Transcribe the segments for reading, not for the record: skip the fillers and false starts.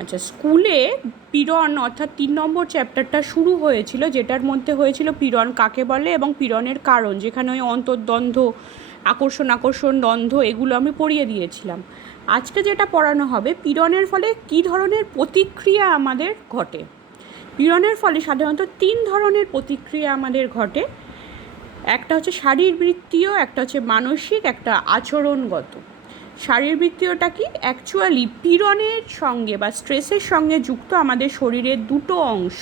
আচ্ছা, স্কুলে পীড়ন অর্থাৎ 3 নম্বর চ্যাপ্টারটা শুরু হয়েছিল, যেটার মধ্যে হয়েছিল পীড়ন কাকে বলে এবং পীড়নের কারণ, যেখানে ওই অন্তর্দ্বন্দ্ব, আকর্ষণ দ্বন্দ্ব এগুলো আমি পড়িয়ে দিয়েছিলাম। আজকে যেটা পড়ানো হবে, পীড়নের ফলে কী ধরনের প্রতিক্রিয়া আমাদের ঘটে। পীড়নের ফলে সাধারণত 3 ধরনের প্রতিক্রিয়া আমাদের ঘটে। একটা হচ্ছে শারীরবৃত্তীয়, একটা হচ্ছে মানসিক, একটা আচরণগত। শারীরবৃত্তীয়টা কি? অ্যাকচুয়ালি পীড়নের সঙ্গে বা স্ট্রেসের সঙ্গে যুক্ত আমাদের শরীরের দুটো অংশ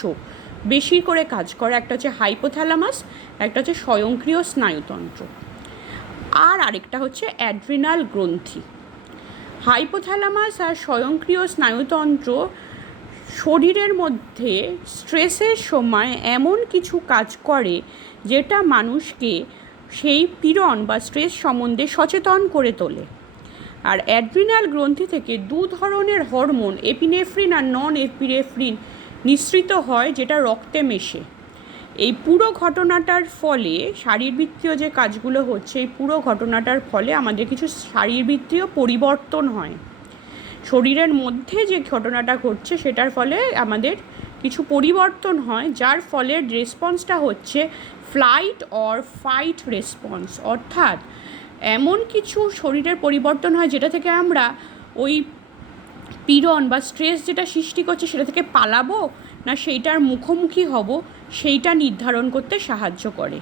বেশি করে কাজ করে। একটা হচ্ছে হাইপোথ্যালামাস, একটা হচ্ছে স্বয়ংক্রিয় স্নায়ুতন্ত্র, আর আরেকটা হচ্ছে অ্যাড্রিনাল গ্রন্থি। হাইপোথ্যালামাস আর স্বয়ংক্রিয় স্নায়ুতন্ত্র শরীরের মধ্যে স্ট্রেসের সময় এমন কিছু কাজ করে যেটা মানুষকে সেই পীড়ন বা স্ট্রেস সম্বন্ধে সচেতন করে তোলে। আর অ্যাড্রিনাল গ্রন্থি থেকে 2 ধরনের হরমোন, এপিনেফ্রিন আর নন এপিনেফ্রিন নিঃসৃত হয়, যেটা রক্তে মেশে। এই পুরো ঘটনাটার ফলে শারীরবৃত্তীয় যে কাজগুলো হচ্ছে, এই পুরো ঘটনাটার ফলে আমাদের কিছু শারীরবৃত্তীয় পরিবর্তন হয়। শরীরের মধ্যে যে ঘটনাটা ঘটছে সেটার ফলে আমাদের কিছু পরিবর্তন হয়, যার ফলে রেসপন্সটা হচ্ছে ফ্লাইট অর ফাইট রেসপন্স। অর্থাৎ এমন কিছু শরীরের পরিবর্তন হয় যেটা থেকে আমরা ওই পীড়ন বা স্ট্রেস যেটা সৃষ্টি করছে সেটা থেকে পালাবো না সেইটার মুখোমুখি হব, সেইটা নির্ধারণ করতে সাহায্য করে।